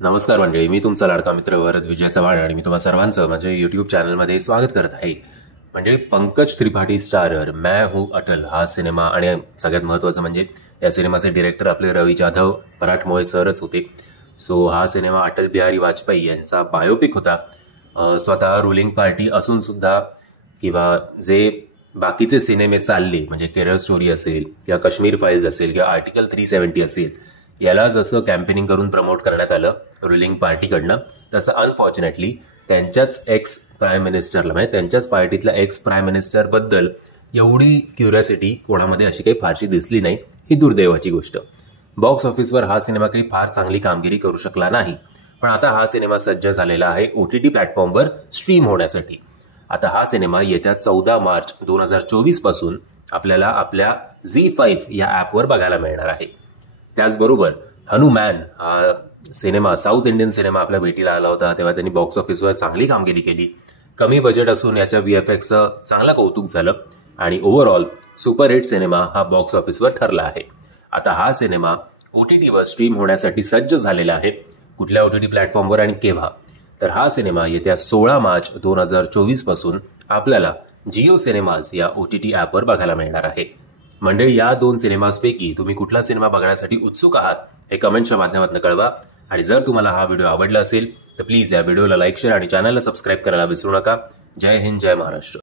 नमस्कार मंडळी, मी तुमचा लाडका मित्र वरद विजय चव्हाण आणि मी तुम्हा सर्वांचं माझ्या युट्यूब चॅनलमध्ये स्वागत करत आहे. मंडळी, पंकज त्रिपाठी स्टारर मैं हूं अटल हा सिनेमा आणि सगळ्यात महत्त्वाचं म्हणजे या सिनेमाचे डिरेक्टर आपले रवी जाधव पराठमोळे सरच होते. सो हा सिनेमा अटल बिहारी वाजपेयी यांचा बायोपिक होता. स्वतः रुलिंग पार्टी असून सुद्धा किंवा जे बाकीचे सिनेमे चालले म्हणजे केरळ स्टोरी असेल किंवा काश्मीर फाईल्स असेल किंवा आर्टिकल 370 असेल, याला जसं कॅम्पेनिंग करून प्रमोट करण्यात आलं रुलिंग पार्टीकडनं, तसं अनफॉर्च्युनेटली त्यांच्याच एक्स प्राईम मिनिस्टरला म्हणजे त्यांच्याच पार्टीतल्या एक्स प्राईम मिनिस्टरबद्दल एवढी क्युरियोसिटी कोणामध्ये अशी काही फारशी दिसली नाही. ही दुर्दैवाची गोष्ट. बॉक्स ऑफिसवर हा सिनेमा काही फार चांगली कामगिरी करू शकला नाही, पण आता हा सिनेमा सज्ज झालेला आहे OTT प्लॅटफॉर्मवर स्ट्रीम होण्यासाठी. आता हा सिनेमा येत्या 14 मार्च 2024 पासून आपल्याला आपल्या ZEE5 या ॲपवर बघायला मिळणार आहे. त्याचबरोबर हनुमान हा सिनेमा, साऊथ इंडियन सिनेमा आपल्या भेटीला आला होता, तेव्हा त्यांनी बॉक्स ऑफिसवर चांगली कामगिरी केली. कमी बजेट असून याच्या VFXचं चांगलं कौतुक झालं आणि ओव्हरऑल सुपरहिट सिनेमा हा बॉक्स ऑफिसवर ठरला आहे. आता हा सिनेमा OTTवर स्ट्रीम होण्यासाठी सज्ज झालेला आहे. कुठल्या OTT प्लॅटफॉर्मवर आणि केव्हा? तर हा सिनेमा येत्या 16 मार्च 2024 पासून आपल्याला जिओ सिनेमाज या OTT ॲपवर बघायला मिळणार आहे. मंडळी, या 2 सिनेमांपैकी तुम्ही कुठला सिनेमा बघण्यासाठी उत्सुक आहात हे कमेंटच्या माध्यमातून कळवा. आणि जर तुम्हाला हा व्हिडिओ आवडला असेल तर प्लीज या व्हिडिओला लाईक, शेअर आणि चॅनलला सबस्क्राईब करायला विसरू नका. जय हिंद, जय महाराष्ट्र.